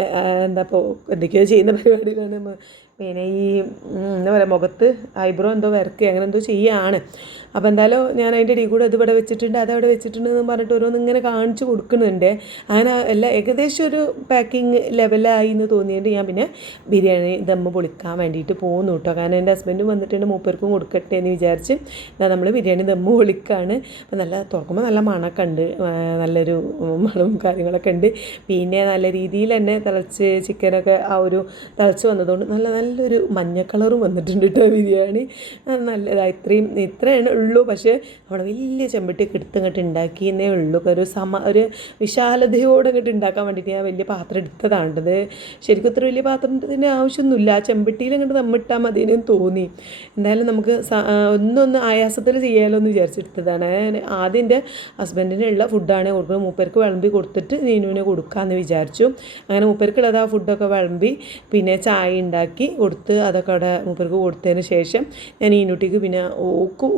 എന്താ ഇപ്പോൾ എന്തൊക്കെയോ ചെയ്യുന്ന പരിപാടിയിലാണ്. പിന്നെ ഈ എന്താ പറയുക മുഖത്ത് ഐബ്രോ എന്തോ വരക്കുക അങ്ങനെ എന്തോ ചെയ്യുകയാണ്. അപ്പോൾ എന്തായാലും ഞാൻ അതിൻ്റെ ഇടയിൽ കൂടെ ഇത് ഇവിടെ വെച്ചിട്ടുണ്ട് അതവിടെ വെച്ചിട്ടുണ്ട് എന്ന് പറഞ്ഞിട്ട് ഓരോന്ന് ഇങ്ങനെ കാണിച്ചു കൊടുക്കുന്നുണ്ട്. അങ്ങനെ എല്ലാം ഏകദേശം ഒരു പാക്കിങ് ലെവലായി എന്ന് തോന്നിയിട്ട് ഞാൻ പിന്നെ ബിരിയാണി ദമ്മ് പൊളിക്കാൻ വേണ്ടിയിട്ട് പോകുന്നു കേട്ടോ. കാരണം എൻ്റെ ഹസ്ബൻഡും വന്നിട്ടുണ്ട്, മൂപ്പർക്കും കൊടുക്കട്ടെ എന്ന് വിചാരിച്ച് നമ്മൾ ബിരിയാണി ദമ്മ് പൊളിക്കുകയാണ്. അപ്പോൾ നല്ല തുറക്കുമ്പോൾ നല്ല മണമൊക്കെ ഉണ്ട്, നല്ലൊരു മണവും കാര്യങ്ങളൊക്കെ ഉണ്ട്. പിന്നെ നല്ല രീതിയിൽ തന്നെ തിളച്ച് ചിക്കനൊക്കെ ആ ഒരു തിളച്ച് വന്നതുകൊണ്ട് നല്ലൊരു മഞ്ഞ കളറും വന്നിട്ടുണ്ട് കേട്ടോ ബിരിയാണി. നല്ലതാണ്. ഇത്രയാണ് ഉള്ളൂ. പക്ഷേ അവിടെ വലിയ ചെമ്പട്ടിയൊക്കെ എടുത്തങ്ങോട്ട് ഉണ്ടാക്കിയെന്നേ ഉള്ളൂ. ഒരു വിശാലതയോടെ അങ്ങോട്ട് ഉണ്ടാക്കാൻ വേണ്ടിയിട്ട് ഞാൻ വലിയ പാത്രം എടുത്തതാണ്ടത്. ശരിക്കും ഇത്ര വലിയ പാത്രത്തിൻ്റെ ആവശ്യമൊന്നുമില്ല, ആ ചെമ്പട്ടിയിൽ അങ്ങോട്ട് നമ്മിട്ടാൽ മതി എന്ന് തോന്നി. എന്തായാലും നമുക്ക് ഒന്നൊന്ന് ആയാസത്തിൽ ചെയ്യാമല്ലോ എന്ന് വിചാരിച്ചെടുത്തതാണ്. ആദ്യം എൻ്റെ ഹസ്ബൻഡിനുള്ള ഫുഡാണ് കൊടുക്കുന്നത്. മൂപ്പർക്ക് വിളമ്പി കൊടുത്തിട്ട് നീനുവിനെ കൊടുക്കാമെന്ന് വിചാരിച്ചു. അങ്ങനെ മൂപ്പർക്കുള്ളത് ആ ഫുഡൊക്കെ വിളമ്പി പിന്നെ ചായ ഉണ്ടാക്കി കൊടുത്ത് അതൊക്കെ അവിടെ മൂപ്പർക്ക് കൊടുത്തതിന് ശേഷം ഞാൻ ഈനുട്ടിക്ക് പിന്നെ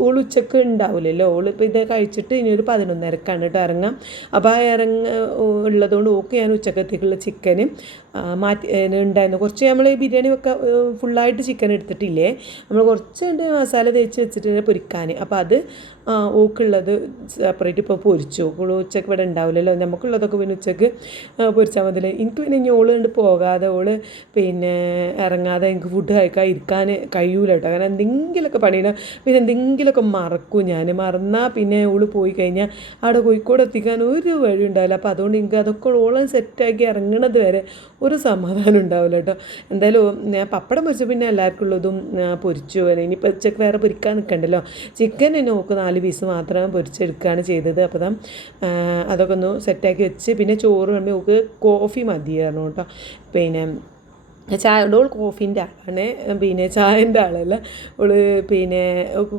ഓൾ ഉച്ചക്ക് ഉണ്ടാവില്ലല്ലോ, ഓളിപ്പോൾ ഇത് കഴിച്ചിട്ട് ഇനി ഒരു 11:30 കേട്ടോ ഇറങ്ങാം. അപ്പോൾ ആ ഉള്ളതുകൊണ്ട് ഓക്ക് ഞാൻ ഉച്ചക്കത്തേക്കുള്ള ചിക്കന് മാറ്റി ഉണ്ടായിരുന്നു. കുറച്ച് നമ്മൾ ഈ ബിരിയാണി ഫുള്ളായിട്ട് ചിക്കൻ എടുത്തിട്ടില്ലേ, നമ്മൾ കുറച്ച് മസാല തേച്ച് വെച്ചിട്ട് പൊരിക്കാൻ. അപ്പോൾ അത് ഓക്കുള്ളത് സെപ്പറേറ്റ് ഇപ്പോൾ പൊരിച്ചു. ഉച്ചക്ക് ഇവിടെ ഉണ്ടാവില്ലല്ലോ, നമുക്കുള്ളതൊക്കെ പിന്നെ ഉച്ചക്ക് പൊരിച്ചാൽ മതില്ലേ. എനിക്ക് പിന്നെ ഇനി ഓള് കണ്ട് പോകാതെ ഓള് പിന്നെ ഇറങ്ങാതെ എനിക്ക് ഫുഡ് ഇരിക്കാൻ കഴിയൂല കേട്ടോ. കാരണം എന്തെങ്കിലുമൊക്കെ പണിയില്ല, പിന്നെ എന്തെങ്കിലുമൊക്കെ മറക്കും ഞാൻ. മറന്നാൽ പിന്നെ ഓള് പോയി കഴിഞ്ഞാൽ അവിടെ കോഴിക്കോട് എത്തിക്കാൻ ഒരു വഴി ഉണ്ടാവില്ല. അപ്പോൾ അതുകൊണ്ട് എനിക്ക് അതൊക്കെ ഓളം സെറ്റാക്കി ഇറങ്ങണത് വരെ ഒരു സമാധാനം ഉണ്ടാവില്ല കേട്ടോ. എന്തായാലും ഞാൻ പപ്പടം പൊരിച്ചു, പിന്നെ എല്ലാവർക്കും ഉള്ളതും പൊരിച്ചു. ഇനിയിപ്പോൾ ഉച്ചക്ക് വേറെ പൊരിക്കാൻ നിൽക്കണ്ടല്ലോ. ചിക്കൻ നോക്ക് 4 പീസ് മാത്രം പൊരിച്ചെടുക്കുകയാണ് ചെയ്തത്. അപ്പോൾ അതൊക്കെ ഒന്ന് സെറ്റാക്കി വെച്ച് പിന്നെ ചോറ് വേണ്ടി നോക്ക് കോഫി മതിയായിരുന്നു കേട്ടോ. പിന്നെ ഓൾ കോഫീൻ്റെ ആളാണ്, പിന്നെ ചായൻ്റെ ആളല്ല. ഓൾ പിന്നെ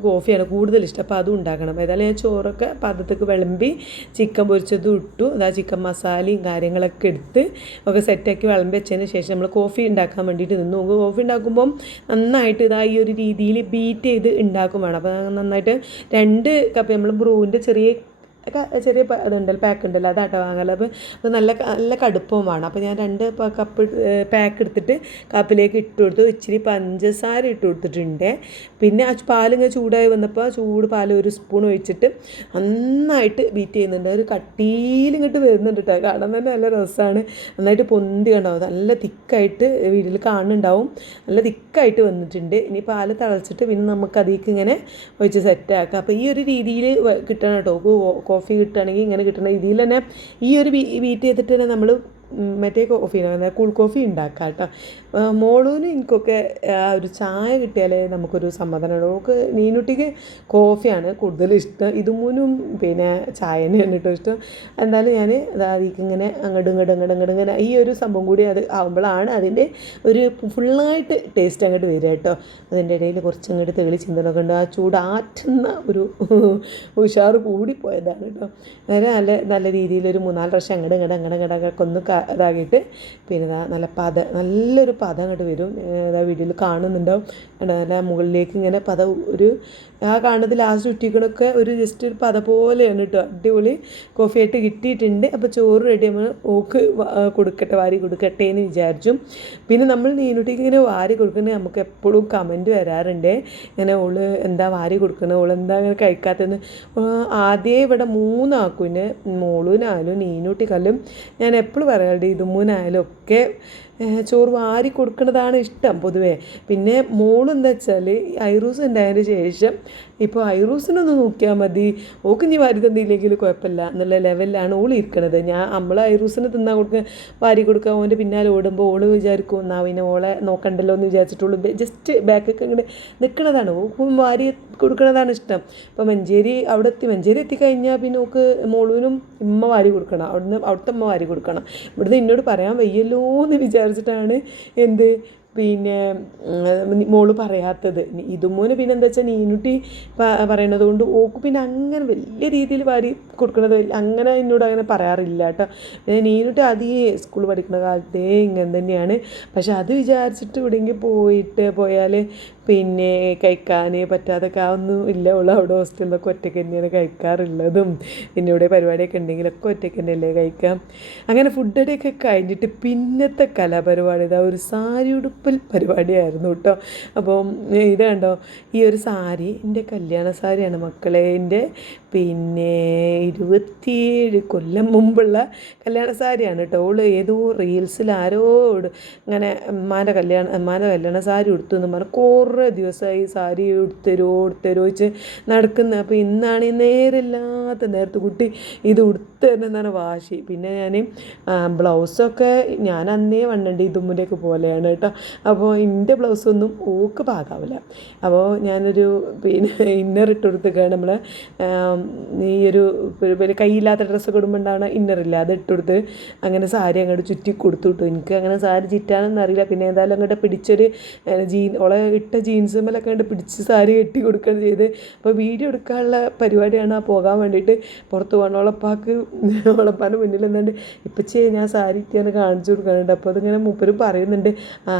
കോഫിയാണ് കൂടുതൽ ഇഷ്ടം. അപ്പോൾ അതും ഉണ്ടാക്കണം. ഏതായാലും ഞാൻ ചോറൊക്കെ പാത്രത്തേക്ക് വിളമ്പി ചിക്കൻ പൊരിച്ചതും ഇട്ടു. ചിക്കൻ മസാലയും കാര്യങ്ങളൊക്കെ എടുത്ത് ഒക്കെ സെറ്റാക്കി വിളമ്പി വെച്ചതിന് ശേഷം നമ്മൾ കോഫി ഉണ്ടാക്കാൻ വേണ്ടിയിട്ട് നിന്നു. കോഫി ഉണ്ടാക്കുമ്പം നന്നായിട്ട് ഈ ഒരു രീതിയിൽ ബീറ്റ് ചെയ്ത് ഉണ്ടാക്കും വേണം. അപ്പോൾ നന്നായിട്ട് 2 കപ്പ് നമ്മൾ ബ്രൂവിൻ്റെ ചെറിയ ചെറിയ ഇതുണ്ടല്ലോ പാക്ക് ഉണ്ടല്ലോ അതാട്ടോ വാങ്ങല്. അപ്പോൾ അത് നല്ല നല്ല കടുപ്പവും വേണം. അപ്പോൾ ഞാൻ 2 കപ്പ് പാക്ക് എടുത്തിട്ട് കപ്പിലേക്ക് ഇട്ട് കൊടുത്തു. ഇച്ചിരി പഞ്ചസാര ഇട്ട് കൊടുത്തിട്ടുണ്ട്. പിന്നെ ആ പാലിങ്ങനെ ചൂടായി വന്നപ്പോൾ ചൂട് പാൽ 1 സ്പൂൺ ഒഴിച്ചിട്ട് നന്നായിട്ട് ബീറ്റ് ചെയ്യുന്നുണ്ട്. ഒരു കട്ടിയിൽ ഇങ്ങോട്ട് വരുന്നുണ്ട് കേട്ടോ. കാണാൻ തന്നെ നല്ല രസമാണ്. നന്നായിട്ട് പൊന്തി കണ്ടാവും. നല്ല തിക്കായിട്ട് വീട്ടിൽ കാണുന്നുണ്ടാവും. നല്ല തിക്കായിട്ട് വന്നിട്ടുണ്ട്. ഇനി പാൽ തിളച്ചിട്ട് പിന്നെ നമുക്ക് അതിലേക്ക് ഇങ്ങനെ ഒഴിച്ച് സെറ്റാക്കാം. അപ്പോൾ ഈ ഒരു രീതിയിൽ കിട്ടണം കേട്ടോ. കോഫി കിട്ടുകയാണെങ്കിൽ ഇങ്ങനെ കിട്ടണം രീതിയിൽ തന്നെ ഈ ഒരു ബീറ്റ് ചെയ്തിട്ട് തന്നെ നമ്മൾ മറ്റേ കോഫി കൂൾ കോഫി ഉണ്ടാക്കാം കേട്ടോ. മോളൂന് എനിക്കൊക്കെ ആ ഒരു ചായ കിട്ടിയാലേ നമുക്കൊരു സമാധാനമുള്ളൂ. നമുക്ക് നീനുട്ടിക്ക് കോഫിയാണ് കൂടുതൽ ഇഷ്ടം. ഇതുമൂന്നും പിന്നെ ചായ തന്നെയാണ് കേട്ടോ ഇഷ്ടം. എന്തായാലും ഞാൻ അതിലേക്ക് ഇങ്ങനെ അങ്ങോട്ടും ഇങ്ങനെ ഈ ഒരു സംഭവം കൂടി അത് ആകുമ്പോഴാണ് അതിൻ്റെ ഒരു ഫുള്ളായിട്ട് ടേസ്റ്റ് അങ്ങോട്ട് വരിക കേട്ടോ. അതിൻ്റെ ഇടയിൽ കുറച്ച് അങ്ങോട്ട് തെളി ചിന്തനൊക്കെ ഉണ്ട്. ആ ചൂടാറ്റുന്ന ഒരു ഉഷാറ് കൂടിപ്പോയതാണ് കേട്ടോ. നേരെ നല്ല രീതിയിലൊരു 3-4 പ്രാവശ്യം അങ്ങോട്ട് ഒന്ന് ഇതാക്കിയിട്ട് പിന്നെ നല്ലൊരു പദം അങ്ങോട്ട് വരും. വീഡിയോയിൽ കാണുന്നുണ്ടാവും. നല്ല മുകളിലേക്ക് ഇങ്ങനെ പദം ഒരു ആ കാണുന്നത് ലാസ്റ്റ് ഉറ്റിക്കണൊക്കെ ഒരു ജസ്റ്റ് ഒരു പദ പോലെയാണ് കേട്ടോ. അടിപൊളി കോഫിയായിട്ട് കിട്ടിയിട്ടുണ്ട്. അപ്പോൾ ചോറ് റെഡി നമ്മൾ ഓക്ക് വാരി കൊടുക്കട്ടെ എന്ന് വിചാരിച്ചു. പിന്നെ നമ്മൾ നീനുട്ടിക്ക് ഇങ്ങനെ വാരി കൊടുക്കുന്നത് നമുക്ക് എപ്പോഴും കമൻറ്റ് വരാറുണ്ട്. ഇങ്ങനെ ഓള് എന്താ വാരി കൊടുക്കുന്നത്, ഓളെന്താ അങ്ങനെ കഴിക്കാത്തതെന്ന്. ആദ്യമേ ഇവിടെ 3 ആക്കുവിന് മോളൂനായാലും നീനുട്ടിക്കാലും ഞാൻ എപ്പോഴും പറയാറുണ്ട് ഇതുമൂന്നായാലും ഒക്കെ ചോറ് വാരി കൊടുക്കുന്നതാണ് ഇഷ്ടം പൊതുവേ. പിന്നെ മോളെന്താ വെച്ചാൽ ഐറൂസ് ഉണ്ടായതിന് ശേഷം ഇപ്പോൾ ഐറൂസിനൊന്ന് നോക്കിയാൽ മതി, ഓക്ക് ഇനി വാരി തന്നില്ലെങ്കിൽ കുഴപ്പമില്ല എന്നുള്ള ലെവലിലാണ് ഓൾ ഇരിക്കണത്. നമ്മൾ ഐറൂസിന് തിന്നാൻ വാരി കൊടുക്കുക ഓൻ്റെ പിന്നാലെ ഓടുമ്പോൾ ഓള് വിചാരിക്കും എന്നാൽ പിന്നെ ഓളെ നോക്കണ്ടല്ലോ എന്ന് വിചാരിച്ചിട്ടുള്ളൂ ജസ്റ്റ് ബാക്കൊക്കെ ഇങ്ങനെ നിൽക്കുന്നതാണ്. ഓക്കും വാരി കൊടുക്കുന്നതാണ് ഇഷ്ടം. ഇപ്പോൾ മഞ്ചേരി എത്തിക്കഴിഞ്ഞാൽ പിന്നെ ഓക്ക് മോളൂനും ഉമ്മ വാരി കൊടുക്കണം. അവിടുത്തെ അമ്മ വാരി കൊടുക്കണം. ഇവിടുന്ന് എന്നോട് പറയാൻ വയ്യല്ലോ എന്ന് വിചാരിച്ചിട്ടാണ് പിന്നെ മോള് പറയാത്തത്. ഇതുമോന് പിന്നെ എന്താ വെച്ചാൽ നീനുട്ടി പറയണത് കൊണ്ട് ഓക്ക് പിന്നെ അങ്ങനെ വലിയ രീതിയിൽ വാരി കൊടുക്കണത് അങ്ങനെ എന്നോട് അങ്ങനെ പറയാറില്ല കേട്ടോ. നീനുട്ടി അധികം സ്കൂൾ പഠിക്കുന്ന കാലത്തേ ഇങ്ങനെ തന്നെയാണ്. പക്ഷെ അത് വിചാരിച്ചിട്ട് എവിടെയെങ്കിലും പോയാൽ പിന്നെ കഴിക്കാൻ പറ്റാതൊക്കെ ഒന്നും ഇല്ല. ഉള്ള അവിടെ ഹോസ്റ്റലിലൊക്കെ ഒറ്റയ്ക്ക് തന്നെയാണ് കഴിക്കാറുള്ളതും. പിന്നെ ഇവിടെ പരിപാടിയൊക്കെ ഉണ്ടെങ്കിലൊക്കെ ഒറ്റയ്ക്ക് തന്നെയല്ലേ കഴിക്കാം. അങ്ങനെ ഫുഡൊക്കെ കഴിഞ്ഞിട്ട് പിന്നത്തെ കലാപരിപാടി ഒരു സാരി ഉടുപ്പൽ പരിപാടിയായിരുന്നു കേട്ടോ. അപ്പം ഇത് കണ്ടോ, ഈ ഒരു സാരി എൻ്റെ കല്യാണ സാരിയാണ് മക്കളെ. എൻ്റെ പിന്നെ 27 കൊല്ലം മുമ്പുള്ള കല്യാണ സാരിയാണ് കേട്ടോ. ഓള് ഏതോ റീൽസിൽ ആരോട് ഇങ്ങനെ അമ്മാൻ്റെ കല്യാണ സാരി ഉടുത്തു എന്ന് പറഞ്ഞാൽ കുറേ ദിവസമായി സാരി ഉടുത്തരോ വെച്ച് നടക്കുന്നത്. അപ്പോൾ ഇന്നാണ് ഈ നേരമില്ലാത്ത നേരത്ത് കുട്ടി ഇത് ഉടുത്തരുന്നതാണ് വാശി. പിന്നെ ഞാൻ ബ്ലൗസൊക്കെ ഞാൻ അന്നേ വണ്ണുണ്ട് ഇതുമ്മുൻ്റെയൊക്കെ പോലെയാണ് കേട്ടോ. അപ്പോൾ എൻ്റെ ബ്ലൗസൊന്നും ഓക്ക് പാകാവില്ല. അപ്പോൾ ഞാനൊരു പിന്നെ ഇന്നർ ഇട്ട് കൊടുത്തേക്കാണ് നമ്മൾ ഈ ഒരു വലിയ കൈയില്ലാത്ത ഡ്രസ്സൊക്കെ ഇടുമ്പോൾ ഉണ്ടാവണ ഇന്നറില്ല അത് ഇട്ട് കൊടുത്ത് അങ്ങനെ സാരി അങ്ങോട്ട് ചുറ്റി കൊടുത്തു കിട്ടും. എനിക്ക് അങ്ങനെ സാരി ചുറ്റാനൊന്നും അറിയില്ല. പിന്നെ ഏതായാലും അങ്ങോട്ട് പിടിച്ചൊരു ഓളെ ഇട്ട ജീൻസുമ്മലൊക്കെ അങ്ങോട്ട് പിടിച്ച് സാരി കെട്ടി കൊടുക്കുകയാണ് ചെയ്ത്. അപ്പോൾ വീഡിയോ എടുക്കാനുള്ള പരിപാടിയാണ് ആ പോകാൻ വേണ്ടിയിട്ട് പുറത്ത് പോകണം. ഓളപ്പാൻ്റെ മുന്നിൽ എന്താണ്ട് ഇപ്പച്ചേ ഞാൻ സാരി ഇട്ടിയാണ് കാണിച്ചു കൊടുക്കാനുണ്ട്. അപ്പോൾ അതിങ്ങനെ മൂപ്പരും പറയുന്നുണ്ട്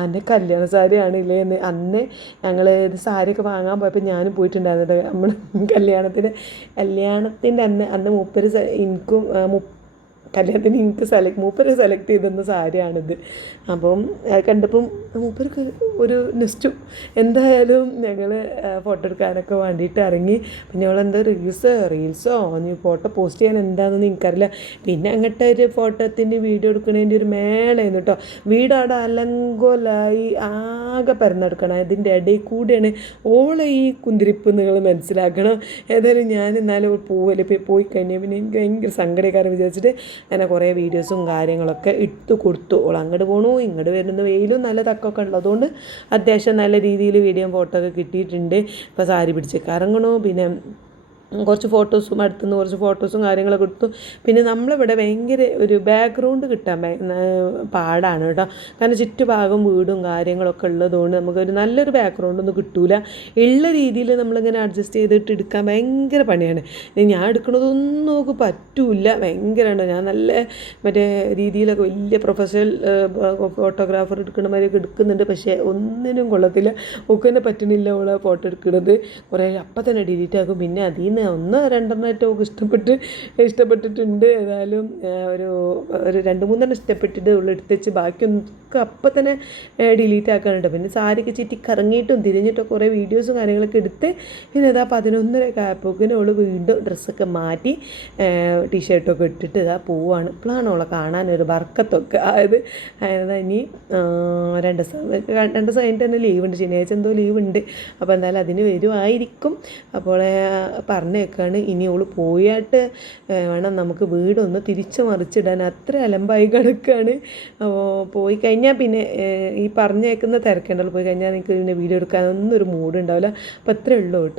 എൻ്റെ കല്യാണ സാരി ആണില്ലേ എന്ന്. അന്ന് ഞങ്ങൾ സാരിയൊക്കെ വാങ്ങാൻ പോയപ്പോൾ ഞാനും പോയിട്ടുണ്ടായിരുന്നു നമ്മൾ കല്യാണത്തിൻ്റെ അന്ന് മൂപ്പര് എനിക്കും കല്യാണത്തിന് എനിക്ക് മൂപ്പര് സെലക്ട് ചെയ്തെന്ന സാരിയാണിത്. അപ്പം കണ്ടപ്പം മൂപ്പർക്ക് ഒരു നെക്സ്റ്റും എന്തായാലും ഞങ്ങൾ ഫോട്ടോ എടുക്കാനൊക്കെ വേണ്ടിയിട്ട് ഇറങ്ങി. പിന്നെ അവളെന്തോ റീൽസോ നീ ഫോട്ടോ പോസ്റ്റ് ചെയ്യാൻ എന്താണെന്ന് എനിക്കറിയില്ല. പിന്നെ അങ്ങോട്ട് ഒരു ഫോട്ടോത്തിൻ്റെ വീഡിയോ എടുക്കണതിൻ്റെ ഒരു മേളയായിരുന്നു കേട്ടോ. വീടവിടെ അലങ്കോലായി ആകെ പരന്നെടുക്കണം. ഇതിൻ്റെ ഇടയിൽ കൂടെയാണ് ഓളെ ഈ കുന്തിരിപ്പ് നിങ്ങൾ മനസ്സിലാക്കണം. ഏതായാലും ഞാൻ എന്നാലും പോയി കഴിഞ്ഞാൽ പിന്നെ എനിക്ക് ഭയങ്കര സങ്കടക്കാരൻ വിചാരിച്ചിട്ട് അങ്ങനെ കുറേ വീഡിയോസും കാര്യങ്ങളൊക്കെ ഇട്ട് കൊടുത്തു. ഓൾ അങ്ങോട്ട് പോകണു ഇങ്ങോട്ട് വരുന്ന വെയിലും നല്ല തക്കൊക്കെ ഉള്ളതുകൊണ്ട് അത്യാവശ്യം നല്ല രീതിയിൽ വീഡിയോ ഫോട്ടോ ഒക്കെ കിട്ടിയിട്ടുണ്ട്. ഇപ്പോൾ സാരി പിടിച്ച് കറങ്ങണു. പിന്നെ കുറച്ച് ഫോട്ടോസും അടുത്തുനിന്ന് കുറച്ച് ഫോട്ടോസും കാര്യങ്ങളൊക്കെ എടുത്തു. പിന്നെ നമ്മളിവിടെ ഭയങ്കര ഒരു ബാക്ക്ഗ്രൗണ്ട് കിട്ടാൻ പാടാണ് കേട്ടോ. കാരണം ചുറ്റുഭാഗം വീടും കാര്യങ്ങളൊക്കെ ഉള്ളതുകൊണ്ട് നമുക്കൊരു നല്ലൊരു ബാക്ക്ഗ്രൗണ്ടൊന്നും കിട്ടൂല. ഉള്ള രീതിയിൽ നമ്മളിങ്ങനെ അഡ്ജസ്റ്റ് ചെയ്തിട്ട് എടുക്കാൻ ഭയങ്കര പണിയാണ്. ഞാൻ എടുക്കണതൊന്നും നമുക്ക് പറ്റൂല. ഭയങ്കരമാണ്. ഞാൻ നല്ല മറ്റേ രീതിയിലൊക്കെ വലിയ പ്രൊഫഷണൽ ഫോട്ടോഗ്രാഫർ എടുക്കുന്ന മാതിരിയൊക്കെ എടുക്കുന്നുണ്ട്. പക്ഷേ ഒന്നിനും കൊള്ളത്തില്ല. ഒക്കെ തന്നെ പറ്റുന്നില്ല ഓളെ ഫോട്ടോ എടുക്കുന്നത്. കുറേ അപ്പം തന്നെ ഡിലീറ്റ് ആക്കും. പിന്നെ അതിൽ നിന്ന് ഒന്നോ രണ്ടെണ്ണമായിട്ട് ഓൾക്ക് ഇഷ്ടപ്പെട്ടിട്ടുണ്ട്. ഏതായാലും ഒരു 2-3 ഇഷ്ടപ്പെട്ടിട്ട് ഉള്ള എടുത്ത് വെച്ച് ബാക്കിയൊക്കെ അപ്പം തന്നെ ഡിലീറ്റ് ആക്കാനുണ്ട്. പിന്നെ സാരിയൊക്കെ ചുറ്റി കറങ്ങിയിട്ടും തിരിഞ്ഞിട്ടും കുറേ വീഡിയോസും കാര്യങ്ങളൊക്കെ എടുത്ത് പിന്നെ ഇതാ 11:30 ആയപ്പോക്കിന് അവൾ വീണ്ടും ഡ്രസ്സൊക്കെ മാറ്റി ടീഷർട്ടൊക്കെ ഇട്ടിട്ട് ഇതാ പോവാണ്. ഇപ്പോഴാണ് അവളെ കാണാനൊരു ബർക്കത്തൊക്കെ ആയത്. ഇനി 2 ദിവസം കഴിഞ്ഞിട്ട് തന്നെ ലീവ് ഉണ്ട്, ശനിയാഴ്ച എന്തോ ലീവ് ഉണ്ട്. അപ്പോൾ എന്തായാലും അതിന് വരുമായിരിക്കും. അപ്പോൾ പറഞ്ഞേക്കാണ് ഇനി അവൾ പോയിട്ട് വേണം നമുക്ക് വീടൊന്ന് തിരിച്ച് മറിച്ചിടാൻ, അത്ര അലമ്പായി കിടക്കുകയാണ്. അപ്പോൾ പോയി കഴിഞ്ഞാൽ പിന്നെ ഈ പറഞ്ഞേക്കുന്ന തിരക്കുണ്ടല്ലോ, പോയി കഴിഞ്ഞാൽ എനിക്ക് പിന്നെ വീഡിയോ എടുക്കാനൊന്നും ഒരു മൂഡ് ഉണ്ടാവില്ല. അപ്പോൾ അത്രേ ഉള്ളൂ കേട്ടോ.